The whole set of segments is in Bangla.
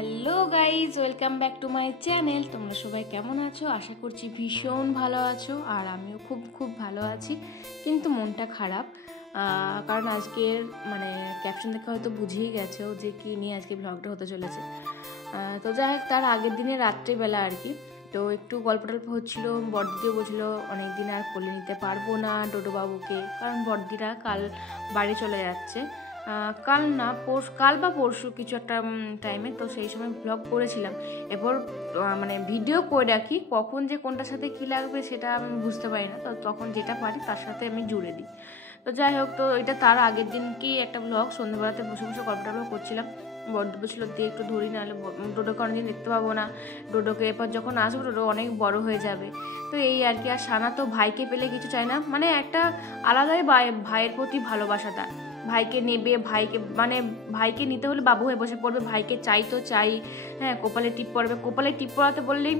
Hello guys, welcome back to my channel. তোমরা সবাই কেমন আছো? আশা করছি ভীষণ ভালো আছো, আর আমিও খুব খুব ভালো আছি। কিন্তু মনটা খারাপ, কারণ আজকের ক্যাপশন দেখে হয়তো বুঝেই গেছো যে কি নিয়ে আজকে ব্লগটা হতে চলেছে। তো যাই হোক, তার আগের দিনে রাত্রিবেলা আর কি তো একটু গল্প টল্প হচ্ছিলো। বড়দিদিও বলছিলো অনেকদিন আর কোলে নিতে পারবো না ডোডোবাবুকে, কারণ বড়দিরা কাল বাড়ি চলে যাচ্ছে। কাল বা পরশু কিছু একটা টাইমে। তো সেই সময় ব্লগ করেছিলাম। এরপর ভিডিও করে রাখি, কখন যে কোনটার সাথে কী লাগবে সেটা আমি বুঝতে পারি না। তো তখন যেটা পারি তার সাথে আমি জুড়ে দিই। তো যাই হোক, তো এটা তার আগের দিনকেই একটা ব্লগ। সন্ধ্যেবেলাতে বসে বসে গল্প টল্প করছিলাম। বড্ড বলছিল দিয়ে একটু ধরি, নাহলে ডোডোকে অনেকদিন দেখতে পাবো না। ডোডোকে এরপর যখন আসবো ডোডো অনেক বড় হয়ে যাবে। তো এই আর কি। আর সানা তো ভাইকে পেলে কিছু চায় না, একটা আলাদাই ভাইয়ের প্রতি ভালোবাসা তার। ভাইকে নেবে, ভাইকে নিতে হলে বাবু হয়ে বসে পড়বে। ভাইকে চাই তো চাই, হ্যাঁ, কপালে টিপ পড়বে। কপালে টিপ পড়াতে বললেই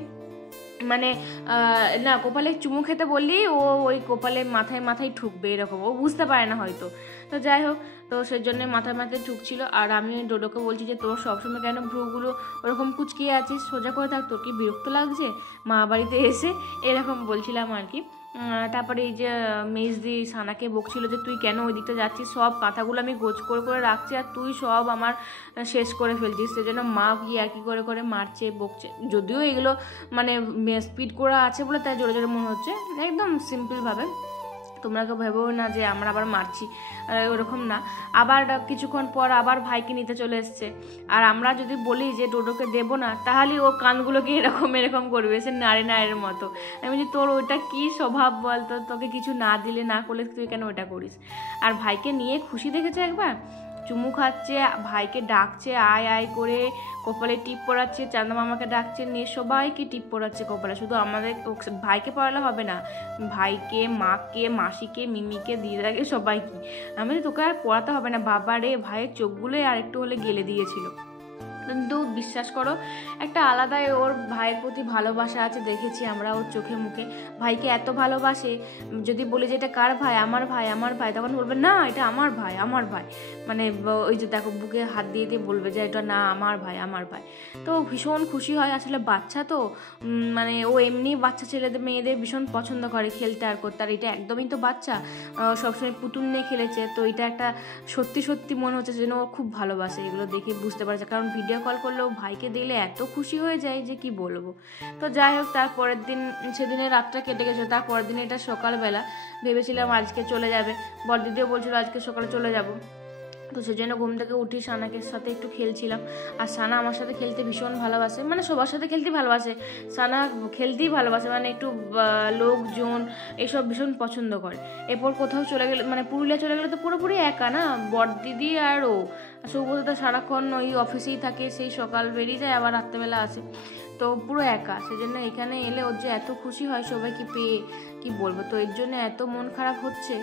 না, কপালে চুমু খেতে বললেই ও ওই কপালে মাথায় মাথায় ঠুকবে, এরকম। ও বুঝতে পারে না হয়তো। তো যাই হোক, তো সেই জন্য মাথায় মাথায় ঠুকছিল। আর আমি ডোডোকে বলছি যে তোর সবসময় কেন ভ্রুগুলো ওরকম কুচকিয়ে আছিস, সোজা করে থাক, তোর কি বিরক্ত লাগছে মা বাড়িতে এসে, এরকম বলছিলাম আর কি। তারপরে এই যে মেজদি সানাকে বকছিল যে তুই কেন ওই দিকটা যাচ্ছিস, সব কাঁথাগুলো আমি গোছ করে করে রাখছি আর তুই সব আমার শেষ করে ফেলছিস। সেই জন্য মা কি করে করে মারছে, বকছে। যদিও এগুলো স্পিড করা আছে বলে তাই জোরে জোরে মনে হচ্ছে, একদম সিম্পলভাবে। তোমরা কেউ ভেবো না যে আমরা আবার মারছি, ওরকম না। আবার কিছুক্ষণ পর আবার ভাইকে নিতে চলে এসছে। আর আমরা যদি বলি যে ডোডোকে দেবো না, তাহলে ও কানগুলোকে এরকম করবে, সে নাড়ের মতো। আমি বলছি তোর ওইটা কী স্বভাব বলতো, তোকে কিছু না দিলে না করলে তুই কেন ওইটা করিস। আর ভাইকে নিয়ে খুশি দেখেছে একবার, চুমু খাচ্ছে, ভাইকে ডাকছে আয় আয় করে, কপালে টিপ পড়াচ্ছে, চান্দা মামাকে ডাকছে, নিয়ে সবাইকে টিপ পড়াচ্ছে কপালে। শুধু আমাদের ভাইকে পড়ালে হবে না, ভাইকে, মাকে, মাসিকে, মিমিকে, দিদাকে, সবাইকে। আমি তোকে আর পড়াতে হবে না বাবা রে। ভাইয়ের চোখগুলোই আর একটু হলে গেলে দিয়েছিল। কিন্তু বিশ্বাস করো, একটা আলাদাই ওর ভাইয়ের প্রতি ভালোবাসা আছে, দেখেছি আমরা ওর চোখে মুখে। ভাইকে এত ভালোবাসে, যদি বলি যে এটা কার ভাই, আমার ভাই আমার ভাই, তখন বলবে না এটা আমার ভাই আমার ভাই। ওই যে দেখো, বুকে হাত দিয়ে দিয়ে বলবে যে এটা না আমার ভাই আমার ভাই। তো ভীষণ খুশি হয়। আসলে বাচ্চা তো ও এমনি বাচ্চা ছেলেদের মেয়েদের ভীষণ পছন্দ করে খেলতে আর করতে। আর এটা একদমই তো বাচ্চা, সবসময় পুতুল নিয়ে খেলেছে। তো এটা একটা সত্যি সত্যি মনে হচ্ছে যেন ও খুব ভালোবাসে। এগুলো দেখে বুঝতে পারছে, কারণ ভিডিও কল করলেও ভাইকে দিলে এত খুশি হয়ে যায় যে কি বলবো। তো যাই হোক, তারপরের দিন, সেদিনের রাতটা কেটে গেছে। তারপরের দিন এটা সকালবেলা ভেবেছিলাম আজকে চলে যাবে, বড়দিদিও বলছিল আজকে সকালে চলে যাব। তো সেই জন্য ঘুম থেকে উঠি সানাকে সাথে একটু খেলছিলাম। আর সানা আমার সাথে খেলতে ভীষণ ভালোবাসে, সবার সাথে খেলতেই ভালোবাসে। সানা খেলতেই ভালোবাসে, একটু লোকজন এসব ভীষণ পছন্দ করে। এরপর কোথাও চলে গেলে, পুরুলিয়া চলে গেলে তো পুরোপুরি একা না, বড়দিদি আর ও। সৌগতটা সারাক্ষণ ওই অফিসেই থাকে, সেই সকাল বেরিয়ে যায় আবার রাত্রেবেলা আসে, তো পুরো একা। সেজন্য এখানে এলে ওর যে এত খুশি হয় সবাইকে পেয়ে, কি বলবো। তো এর জন্য এত মন খারাপ হচ্ছে,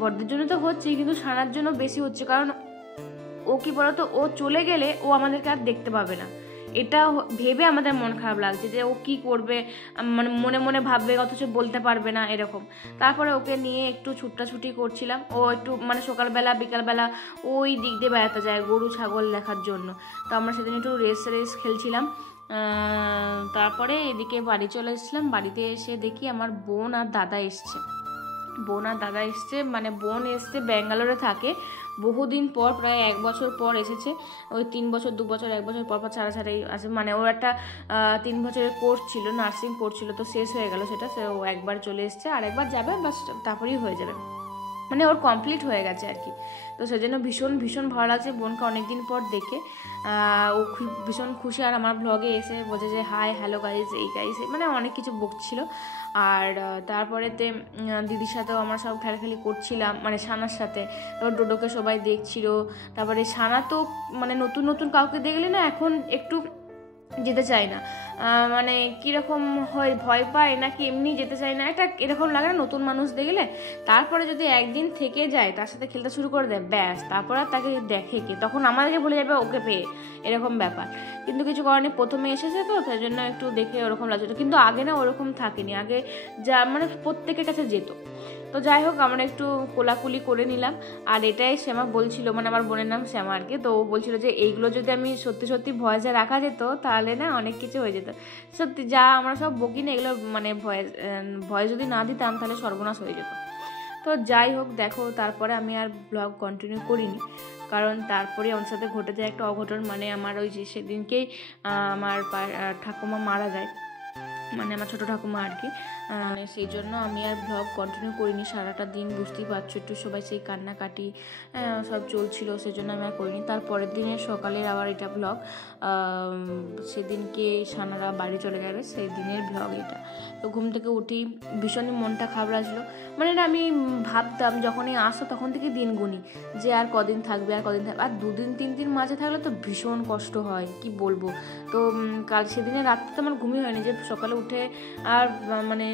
বড়দের জন্য তো হচ্ছেই, কিন্তু সানার জন্য বেশি হচ্ছে। কারণ ও কি বলতো, ও চলে গেলে ও আমাদেরকে আর দেখতে পাবে না, এটা ভেবে আমাদের মন খারাপ লাগছে যে ও কি করবে, মনে মনে ভাববে অথচ বলতে পারবে না, এরকম। তারপরে ওকে নিয়ে একটু ছুটাছুটি করছিলাম। ও একটু সকালবেলা বিকালবেলা ওই দিক দিয়ে বেড়াতে যায় গরু ছাগল দেখার জন্য। তো আমরা সেদিন একটু রেস খেলছিলাম। তারপরে এদিকে বাড়ি চলে এসেছিলাম। বাড়িতে এসে দেখি আমার বোন আর দাদা এসছে। বোন এসছে, ব্যাঙ্গালোরে থাকে, বহুদিন পর, প্রায় 1 বছর পর এসেছে। ওই 3 বছর 2 বছর 1 বছর পর ছাড়াই আসে। ওর একটা 3 বছরের কোর্স ছিল, নার্সিং পড়ছিল, তো শেষ হয়ে গেল সেটা। ও একবার চলে এসছে, আর একবার যাবে, বাস তারপরেই হয়ে যাবে, ওর কমপ্লিট হয়ে গেছে আর কি। তো সেজন্য ভীষণ ভীষণ ভালো লাগছে বোনকে অনেকদিন পর দেখে। ও ভীষণ খুশি। আর আমার ব্লগে এসে বলছে যে হাই হ্যালো গাইজ, এই গাইজ, অনেক কিছু বকছিল। আর তারপরেতে দিদির সাথেও আমরা সব খেলাখেলি করছিলাম, সানার সাথে। তারপর ডোডোকে সবাই দেখছিল। তারপরে সানা তো নতুন নতুন কাউকে দেখলে না এখন একটু যেতে চাই না, কীরকম হয়, ভয় পায় নাকি এমনি যেতে চায় না, এটা এরকম লাগে না নতুন মানুষ দেখলে। তারপরে যদি একদিন থেকে যায়, তার সাথে খেলতে শুরু করে দেয়, ব্যাস, তারপর আর তাকে দেখে কে, তখন আমাদেরকে বলে যাবে ওকে পেয়ে, এরকম ব্যাপার। কিন্তু কিছু কারণে প্রথমে এসেছে তো তাই জন্য একটু দেখে ওরকম লাগছিল, কিন্তু আগে না ওরকম থাকেনি, আগে যা মানে প্রত্যেকের কাছে যেত। তো যাই হোক আমরা একটু কোলাকুলি করে নিলাম। আর এটাই শ্যামা বলছিল, মানে আমার বোনের নাম শ্যামা আর কি, তো ও বলছিল যে এইগুলো যদি আমি সত্যি সত্যি ভয়েসে রাখা যেত তাহলে না অনেক কিছু হয়ে যেত। সত্যি যা আমরা সব বকি না এগুলো মানে ভয়েস যদি না দিতাম তাহলে সর্বনাশ হয়ে যেত। তো যাই হোক দেখো, তারপরে আমি আর ব্লগ কন্টিনিউ করিনি, কারণ তারপরে ওর সাথে ঘটে যায় একটা অঘটন। মানে আমার ওই যে সেদিনকেই আমার ঠাকুমা মারা যায়, মানে আমার ছোটো ঠাকুমা আর কি, সেই জন্য আমি আর ব্লগ কন্টিনিউ করিনি সারাটা দিন। বুঝতেই পারছো একটু সবাই সেই কান্নাকাটি সব চলছিল, সেই জন্য আমি আর করিনি। তারপরের দিনের সকালের আবার এটা ব্লগ, সেদিনকে সানারা বাড়ি চলে যাবে সেই দিনের ব্লগ এটা। তো ঘুম থেকে উঠি ভীষণই মনটা খারাপ লাগছিলো, মানে এটা আমি ভাবতাম যখনই আসতো তখন থেকে দিন গুনি যে আর কদিন থাকবে আর কদিন থাকবে, আর 2 দিন 3 দিন মাঝে থাকলে তো ভীষণ কষ্ট হয় কি বলবো। তো কাল সেদিনে রাত্রে তো আমার ঘুমই হয়নি, যে সকালে উঠে আর মানে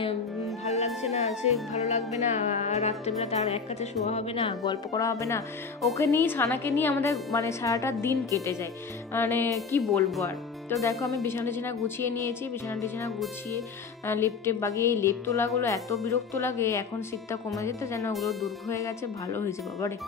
ভালো লাগছে না, সে ভালো লাগবে না, রাত্রেবেলা তার এক কাছে শোয়া হবে না, গল্প করা হবে না, ওকে নিয়ে সানাকে নিয়ে আমাদের মানে সারাটা দিন কেটে যায়, মানে কি বলবো আর। তো দেখো আমি বিছানা গুছিয়ে নিয়েছি, বিছানা গুছিয়ে লেপ বাগিয়ে, এই লেপ তোলাগুলো এত বিরক্ত লাগে, এখন শীতটা কমে যেতে যেন ওগুলো দূর হয়ে গেছে, ভালো হয়েছে বাবারে।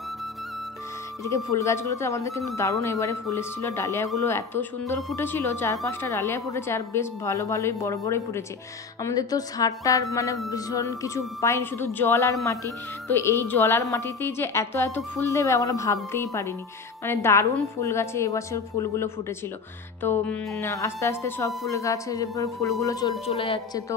এদিকে ফুল গাছগুলোতে আমাদের কিন্তু দারুণ এবারে ফুল এসেছিলো, ডালিয়াগুলো এত সুন্দর ফুটেছিল, 4-5টা ডালিয়া ফুটেছে আর বেশ ভালোই বড়ই ফুটেছে। আমাদের তো সারটার মানে ভীষণ কিছু পাইনি, শুধু জল আর মাটি, তো এই জল আর মাটিতেই যে এত ফুল দেবে আমরা ভাবতেই পারিনি, মানে দারুণ ফুল গাছে এবছর ফুলগুলো ফুটেছিল। তো আস্তে আস্তে সব ফুল গাছের ফুলগুলো চলে যাচ্ছে, তো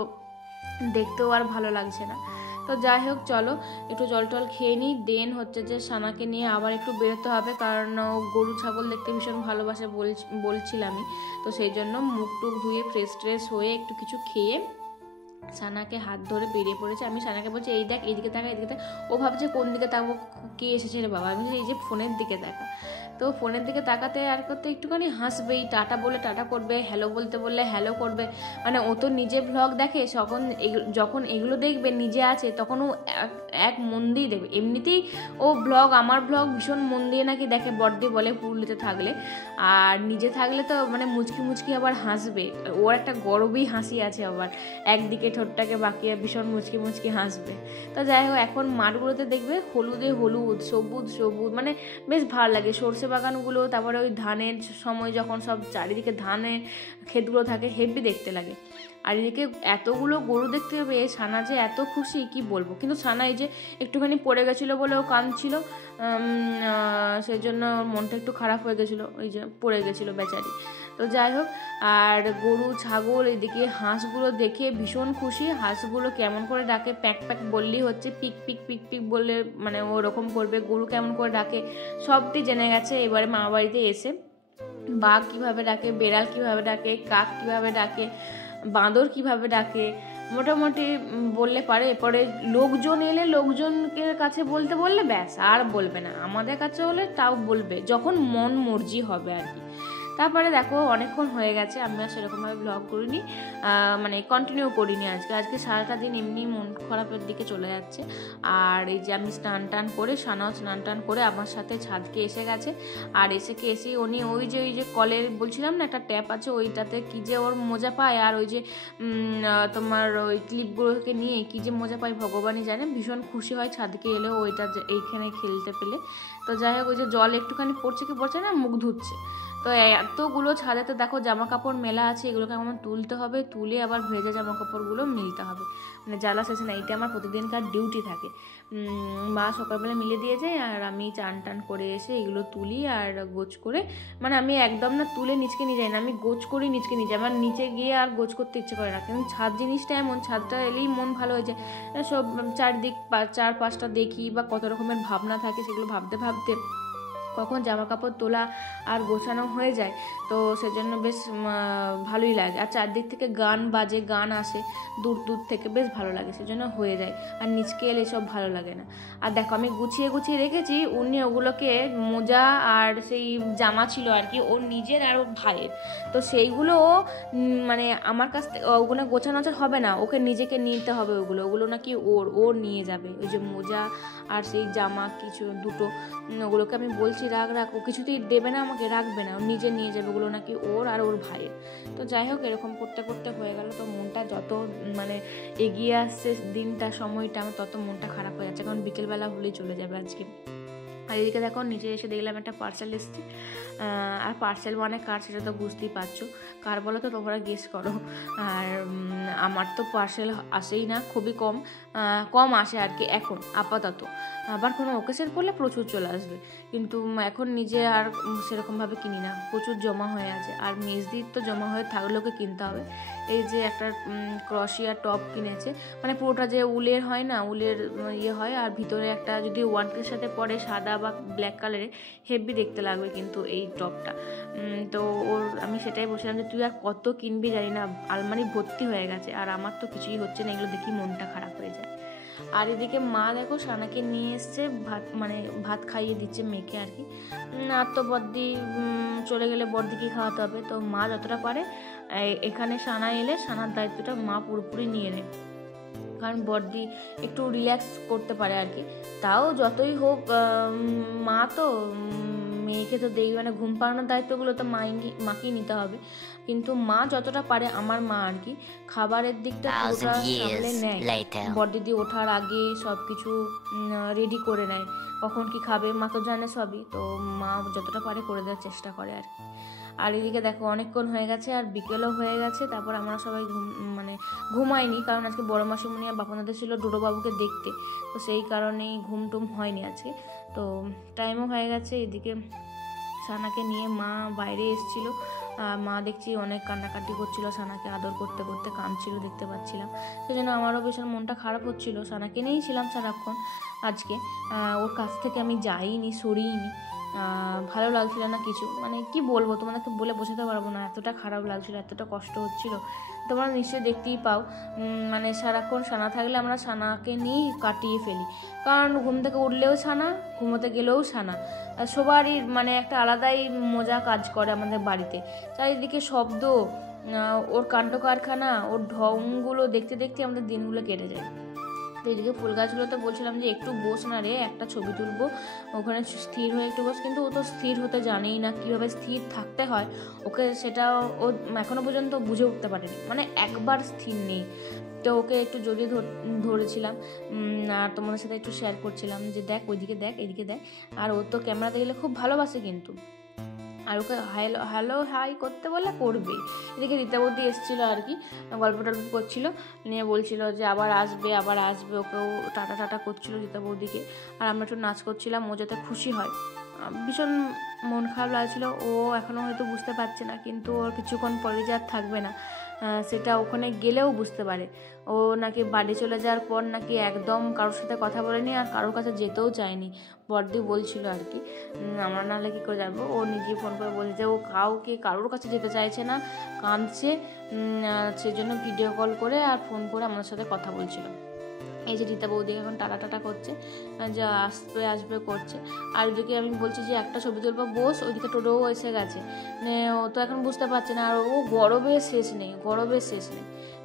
দেখতেও আর ভালো লাগছে না। তো যাই হোক চলো একটু জল টল খেয়ে নিই, দেন হচ্ছে যে সানাকে নিয়ে আবার একটু বেরোতে হবে, কারণ ও গরু ছাগল দেখতে ভীষণ ভালোবাসে বলছিলামই। তো সেই জন্য মুখ টুক ধুয়ে ফ্রেশ হয়ে একটু কিছু খেয়ে সানাকে হাত ধরে বেরিয়ে পড়েছে। আমি সানাকে বলছি এই দেখ এইদিকে দেখা, এদিকে দেখ। ও ভাবছে কোন দিকে তাকাবো, কে এসেছে রে বাবা, আমি এই যে ফোনের দিকে দেখা। তো ফোনের দিকে তাকাতে আর করতে একটুখানি হাসবেই, টাটা বলে টাটা করবে, হ্যালো বলতে বললে হ্যালো করবে। মানে ও তো নিজে ভ্লগ দেখে, যখন এগুলো দেখবে নিজে আছে তখন ও এক মন দিয়ে দেখবে। এমনিতেই ও আমার ভ্লগ ভীষণ মন দিয়ে নাকি দেখে, বড়দি বলে পুরুলিতে থাকলে, আর নিজে থাকলে তো মানে মুচকি আবার হাসবে, ওর একটা গরবই হাসি আছে আবার, একদিকে ঠোঁটটাকে বাঁকিয়ে ভীষণ মুচকি হাসবে। তো যাই হোক এখন মাঠগুলোতে দেখবে হলুদ সবুজ মানে বেশ ভালো লাগে। সর্ষে বাগানগুলো, তারপরে ওই ধানের সময় যখন সব চারিদিকে ধানের ক্ষেতগুলো থাকে হেভি দেখতে লাগে। আর এদিকে এতগুলো গরু দেখতে পেয়ে সানা যে এত খুশি কি বলবো। কিন্তু সানা এই যে একটুখানি পড়ে গেছিলো বলে ও কাঁদছিল, সেই জন্য ওর মনটা একটু খারাপ হয়ে গেছিলো, ওই যে পড়ে গেছিলো বেচারি। তো যাই হোক, আর গরু ছাগল এদিকে হাঁসগুলো দেখে ভীষণ খুশি। হাঁসগুলো কেমন করে ডাকে, প্যাক বললেই হচ্ছে, পিক পিক বললে মানে ওরকম করবে। গরু কেমন করে ডাকে সবটি জেনে গেছে এবারে মামা বাড়িতে এসে। বাঘ কীভাবে ডাকে, বেড়াল কীভাবে ডাকে, কাক কীভাবে ডাকে, বাঁদর কীভাবে ডাকে মোটামুটি বললে পারে। এরপরে লোকজন এলে লোকজনকে কাছে বলতে বললে ব্যাস আর বলবে না, আমাদের কাছে হলে তাও বলবে যখন মন মর্জি হবে আর কি। তারপরে দেখো অনেকক্ষণ হয়ে গেছে, আমি আর সেরকমভাবে ব্লগ করিনি, মানে কন্টিনিউ করিনি আজকে সারাটা দিন এমনি মন খারাপের দিকে চলে যাচ্ছে। আর এই যে আমি স্নান টান করে, সানাও স্নান টান করে আমার সাথে ছাদকে এসে গেছে। আর এসে উনি ওই যে কলের বলছিলাম না একটা ট্যাপ আছে, ওইটাতে কি যে ওর মজা পায়, আর ওই যে তোমার ওই ক্লিপগুলোকে নিয়ে কি যে মজা পায় ভগবানই জানে। ভীষণ খুশি হয় ছাদকে এলেও ওইটা এইখানে খেলতে পেলে। তো যাই হোক ওই যে জল একটুখানি পড়ছে না, মুখ ধুচ্ছে। তো এতগুলো ছাদেতে দেখো জামা কাপড় মেলা আছে, এগুলোকে আমার তুলতে হবে, তুলে আবার ভেজা জামা কাপড়গুলো মিলতে হবে, মানে জ্বালা শেষে না। এইটা আমার প্রতিদিনকার ডিউটি থাকে। মা সকালবেলা মিলে দিয়ে যায়, আর আমি চান টান করে এসে এগুলো তুলি আর গোছ করে, মানে আমি একদম না তুলে নিচকে নিয়ে যাই না, আমি গোছ করি নিচকে নিয়ে যাই। আমার নিচে গিয়ে আর গোছ করতে ইচ্ছে করে না, কিন্তু ছাদ জিনিসটা এমন, ছাদটা এলেই মন ভালো হয়ে যায়। সব চারদিক 4-5টা দেখি বা কত রকমের ভাবনা থাকে, সেগুলো ভাবতে কখন জামা কাপড় তোলা আর গোছানো হয়ে যায়। তো সেজন্য বেশ ভালোই লাগে। আর চারদিক থেকে গান বাজে, গান আসে দূর থেকে, বেশ ভালো লাগে, সেজন্য হয়ে যায়। আর নিচকে এলে সব ভালো লাগে না। আর দেখো আমি গুছিয়ে রেখেছি, উনি ওগুলোকে মোজা আর সেই জামা ছিল আর কি ওর নিজের আর ওর ভাইয়ের, তো সেইগুলো মানে আমার কাছ থেকে ওগুলো গোছানো হবে না, ওকে নিজেকে নিতে হবে। ওগুলো নাকি ওর নিয়ে যাবে, ওই যে মোজা আর সেই জামা কিছু দুটো, ওগুলোকে আমি বলছি বলছি রাখ রাখ, ও কিছুতেই দেবে না আমাকে, রাখবে না, ও নিজে নিয়ে যাবে, ওগুলো নাকি ওর আর ওর ভাইয়ের। তো যাই হোক এরকম করতে করতে হয়ে গেল। তো মনটা যত মানে এগিয়ে আসছে দিনটা সময়টা, আমার তত মনটা খারাপ হয়ে যাচ্ছে, কারণ বিকেলবেলা হলেই চলে যাবে আজকে। আর এদিকে দেখো নিচে এসে দেখলাম একটা পার্সেল এসছে, আর পার্সেল মানে কার সেটা তো বুঝতেই পারছো, কার বলো তো তোমরা গেস করো। আর আমার তো পার্সেল আসেই না, খুবই কম কম আসে আর কি এখন আপাতত। আবার কোনো ওকেশন পড়লে প্রচুর চলে আসবে, কিন্তু এখন নিজে আর সেরকমভাবে কিনি না, প্রচুর জমা হয়ে আছে। আর মেজদির তো জমা হয়ে থাকলেও ওকে কিনতে হবে। এই যে একটা ক্রশিয়া টপ কিনেছে, মানে পুরোটা যে উলের হয় না, উলের ইয়ে হয়, আর ভিতরে একটা যদি ওয়ান পিসের সাথে পরে সাদা বা ব্ল্যাক কালারে হেভি দেখতে লাগবে কিন্তু এই টপটা। তো ওর আমি সেটাই বলছিলাম যে তুই আর কত কিনবি জানি না, আলমারি ভর্তি হয়ে গেছে, আর আমার তো কিছুই হচ্ছে না, এগুলো দেখি মনটা খারাপ হয়ে যায়। আর এদিকে মা দেখো সানাকে নিয়ে এসছে, ভাত খাইয়ে দিচ্ছে মেয়েকে আর কি। আর তো বদ্দি চলে গেলে বড়দিকে খাওয়াতে হবে, তো মা যতটা পারে এখানে সানা এলে সানার দায়িত্বটা মা পুরোপুরি নিয়ে নেয়, কারণ বড়দি একটু রিল্যাক্স করতে পারে আর কি। তাও যতই হোক মা তো মেয়েকে তো দেখবে, মানে ঘুম পাড়ানোর দায়িত্বগুলো তো মাকেই নিতে হবে, কিন্তু মা যতটা পারে, আমার মা আর কি, খাবারের দিকটা পুরোটা সামলে নেয়। বড়দিদি ওঠার আগে সব কিছু রেডি করে নেয়, কখন কি খাবে মা তো জানে সবই, তো মা যতটা পারে করে দেওয়ার চেষ্টা করে আর কি। আর এদিকে দেখো অনেকক্ষণ হয়ে গেছে, আর বিকেলও হয়ে গেছে, তারপর আমরা সবাই ঘুমাইনি, কারণ আজকে বড় মাসিমণি আর বাপনাদের ছিল ডোডোবাবুকে দেখতে, তো সেই কারণেই ঘুম হয়নি আজকে। তো টাইমও হয়ে গেছে। এদিকে সানাকে নিয়ে মা বাইরে এসেছিল, মা দেখছি অনেক কান্নাকাটি করছিল, সানাকে আদর করতে করতে কাঁদছিল দেখতে পাচ্ছিলাম, সেই জন্য আমারও ভীষণ মনটা খারাপ হচ্ছিল। সানাকে নিয়েই ছিলাম সারাক্ষণ আজকে, ওর কাছ থেকে আমি যাইনি, সরিইনি, ভালো লাগছিল না কিছু, মানে কি বলবো তোমাদেরকে বলে বোঝাতে পারবো না, এতটা খারাপ লাগছিল, এতটা কষ্ট হচ্ছিল। তোমরা নিশ্চয়ই দেখতেই পাও, মানে সারাক্ষণ সানা থাকলে আমরা সানাকে নিয়েই কাটিয়ে ফেলি, কারণ ঘুম থেকে উঠলেও সানা, ঘুমোতে গেলেও সানা, সবারই মানে একটা আলাদাই মজা কাজ করে আমাদের বাড়িতে। চারিদিকে শব্দ, ওর কাণ্ড কারখানা, ওর ঢংগুলো দেখতে দেখতে আমাদের দিনগুলো কেটে যায়। তো এদিকে ফুল গাছগুলোতে বলছিলাম যে একটু বস না রে, একটা ছবি তুলবো, ওখানে স্থির হয়ে একটু বস, কিন্তু ও তো স্থির হতে জানেই না, কীভাবে স্থির থাকতে হয় ওকে, সেটা ও এখনো পর্যন্ত বুঝে উঠতে পারেনি, মানে একবার স্থির নেই। তো ওকে একটু জড়িয়ে ধরেছিলাম, আর তোমাদের সাথে একটু শেয়ার করছিলাম যে দেখ ওইদিকে দেখ, এদিকে দেখ, আর ও তো ক্যামেরাতে গেলে খুব ভালোবাসে কিন্তু, আর ওকে হ্যালো হাই করতে বললে করবে। এদিকে রীতাবতী এসেছিলো আর কি, গল্প টল্প করছিলো, নিয়ে বলছিলো যে আবার আসবে, ওকেও টাটা টাটা করছিলো রীতা বৌদিকে, আর আমরা একটু নাচ করছিলাম, ও যাতে খুশি হয়। ভীষণ মন খারাপ লাগছিলো, ও এখনও হয়তো বুঝতে পারছে না, কিন্তু ওর কিছুক্ষণ পরে যে আর থাকবে না সেটা ওখানে গেলেও বুঝতে পারে। ও নাকি বাড়ি চলে যাওয়ার পর নাকি একদম কারোর সাথে কথা বলেনি, আর কারোর কাছে যেতেও চায়নি, বড়দি বলছিল আর কি। আমরা নাহলে কী করে যাবো, ও নিজে ফোন করে বলছে যে ও কারোর কাছে যেতে চাইছে না, কাঁদছে, সেজন্য ভিডিও কল করে আর ফোন করে আমাদের সাথে কথা বলছিল। এই যে রীতা বৌদি এখন টাটা টাটা করছে, যা আসবে করছে। আর ওইদিকে আমি বলছি যে একটা ছবি তুলবো, বস, ওইদিকে টোটোও এসে গেছে, ও তো এখন বুঝতে পারছে না, আর ও গরবের শেষ নেই,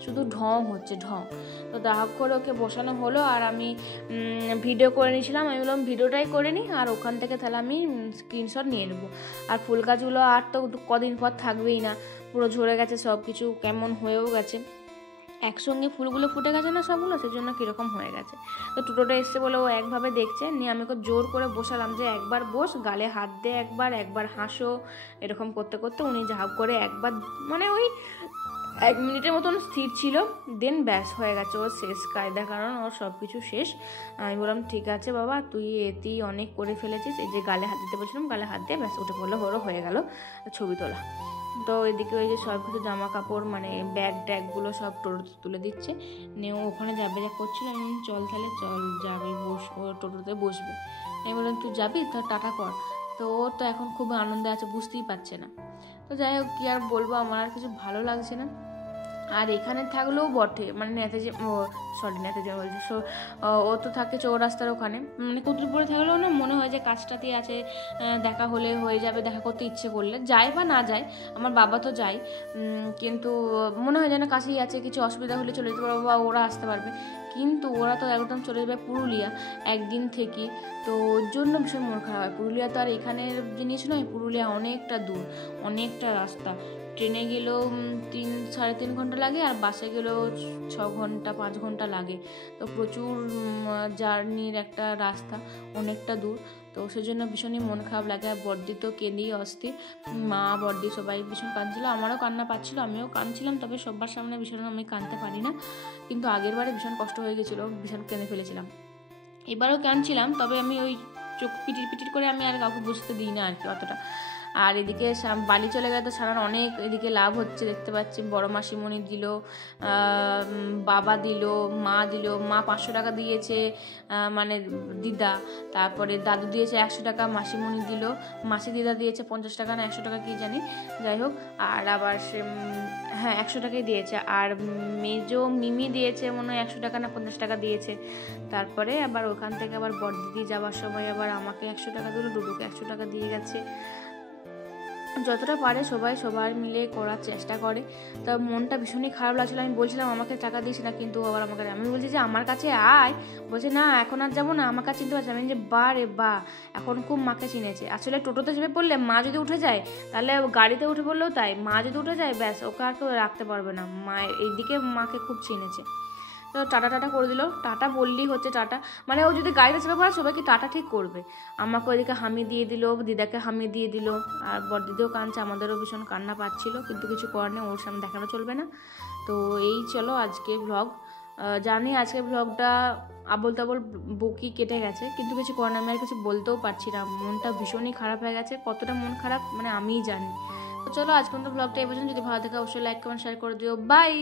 শুধু ঢং হচ্ছে ঢং। তো দাহক করে ওকে বসানো হলো, আর আমি ভিডিও করে নিয়েছিলাম, আমি বললাম ভিডিওটাই করে নিই, আর ওখান থেকে তাহলে আমি স্ক্রিনশট নিয়ে নেবো। আর ফুল গাছগুলো আর তো কদিন পর থাকবেই না, পুরো ঝরে গেছে সব কিছু, কেমন হয়েও গেছে, একসঙ্গে ফুলগুলো ফুটে গেছে না সবগুলো, সেজন্য কীরকম হয়ে গেছে। তো টোটোটা এসছে বলে ও একভাবে দেখছে, নিয়ে আমি ওকে জোর করে বসালাম যে একবার বস, গালে হাত দে, একবার হাসো, এরকম করতে করতে উনি ঝাঁপ করে একবার, মানে ওই 1 মিনিটের মতন স্থির ছিল, দেন ব্যাস হয়ে গেছে ওর শেষ কায়দা, কারণ ওর সব কিছু শেষ। আমি বললাম ঠিক আছে বাবা, তুই এতেই অনেক করে ফেলেছিস, এই যে গালে হাত দিতে বলছিলাম, গালে হাত দিয়ে ব্যাস উঠে পড়লো, হয়ে গেল ছবি তোলা। তো এদিকে ওই যে সব কিছু জামা কাপড়, মানে ব্যাগ ট্যাগগুলো সব টোটোতে তুলে দিচ্ছে, নিয়ে ওখানে যাবে যা করছিল, আমি চল তাহলে চল যাবে, ও টোটোতে বসবে। আমি বললাম তুই যাবি, তো টাটা কর। তো ও তো এখন খুব আনন্দে আছে, বুঝতেই পারছে না। তো যাই হোক, কী আর বলবো, আমার আর কিছু ভালো লাগছে না। আর এখানে থাকলেও বটে, মানে নেতাজি বলছে, ও তো থাকে চৌরাস্তার ওখানে, মানে কুতুবপুরে থাকলেও না মনে হয় যে কাজটাতেই আছে, দেখা হলে হয়ে যাবে, দেখা করতে ইচ্ছে করলে যায় বা না যায়, আমার বাবা তো যায়, কিন্তু মনে হয় যেন কাছেই আছে, কিছু অসুবিধা হলে চলে যেতে পারবো বা ওরা আসতে পারবে, কিন্তু ওরা তো একদম চলে যাবে পুরুলিয়া একদিন থেকে, তো ওর জন্য ভীষণ মন খারাপ হয়। পুরুলিয়া তো আর এখানের জিনিস নয়, পুরুলিয়া অনেকটা দূর, অনেকটা রাস্তা। ট্রেনে গেলেও 3-3.5 ঘন্টা লাগে, আর বাসে গেলেও 6 ঘন্টা 5 ঘন্টা লাগে। তো প্রচুর জার্নির একটা রাস্তা, অনেকটা দূর। তো সেজন্য ভীষণই মন খারাপ লাগে। আর বড়দি তো কেঁদেই অস্থির, মা বড়দি সবাই ভীষণ কাঁদছিল, আমারও কান্না পাচ্ছিল, আমিও কাঁদছিলাম, তবে সবার সামনে ভীষণ আমি কাঁদতে পারি না। কিন্তু আগের বারে ভীষণ কষ্ট হয়ে গেছিলো, ভীষণ কেঁদে ফেলেছিলাম। এবারও কাঁদছিলাম, তবে আমি ওই চোখ পিটির পিটির করে আমি আর কাউকে বুঝতে দিই না আর কি অতটা। আর এদিকে বালি চলে গেলে তো সারান অনেক এদিকে লাভ হচ্ছে, দেখতে পাচ্ছি। বড় মাসিমণি দিল, বাবা দিল, মা 500 টাকা দিয়েছে, মানে দিদা। তারপরে দাদু দিয়েছে 100 টাকা, মাসিমণি দিল, মাসি দিদা দিয়েছে 50 টাকা না 100 টাকা কি জানি, যাই হোক। আর আবার সে হ্যাঁ 100 টাকাই দিয়েছে। আর মেজো মিমি দিয়েছে মনে হয় 100 টাকা না 50 টাকা দিয়েছে। তারপরে আবার ওখান থেকে আবার বড়দিদি যাওয়ার সময় আবার আমাকে 100 টাকা দিল, ডুডুকে 100 টাকা দিয়ে গেছে। যতটা পারে সবাই সবার মিলে করার চেষ্টা করে। তা মনটা ভীষণই খারাপ লাগছিলো, আমি বলছিলাম আমাকে টাকা দিস না, কিন্তু আবার আমি বলছি যে আমার কাছে আয়, বলছে না এখন আর যাবো না, আমার কাছে চিনতে পারছি। আমি যে বা রে বা, এখন খুব মাকে চিনেছে। আসলে টোটোতে চেপে পড়লে মা যদি উঠে যায়, তাহলে গাড়িতে উঠে পড়লেও তাই, মা যদি উঠে যায় ব্যাস ওকে আর কেউ রাখতে পারবে না। মায়ের এইদিকে মাকে খুব চিনেছে। তো টাটা করে দিল, টাটা বললেই হচ্ছে টাটা, মানে ও যদি গাড়িতে চেপে পড়ে সবাইকে টাটা ঠিক করবে। আমাকে ওইদিকে হামি দিয়ে দিল, দিদাকে হামি দিয়ে দিল, আর বড়দিদিও কাঁদছে, আমাদেরও ভীষণ কান্না পাচ্ছিল, কিন্তু কিছু করার নেই, ওর সামনে দেখানো চলবে না। তো এই চলো আজকে ব্লগ। জানি আজকে ব্লগটা আবোল তাবোল বকি কেটে গেছে, কিন্তু কিছু করার নেই, আমি আর কিছু বলতেও পারছি না, মনটা ভীষণই খারাপ হয়ে গেছে। কতটা মন খারাপ মানে আমিই জানি। তো চলো আজকে তো ব্লগটা এই পর্যন্ত। যদি ভালো থাকে অবশ্যই লাইক কমেন্ট শেয়ার করে দিও। বাই।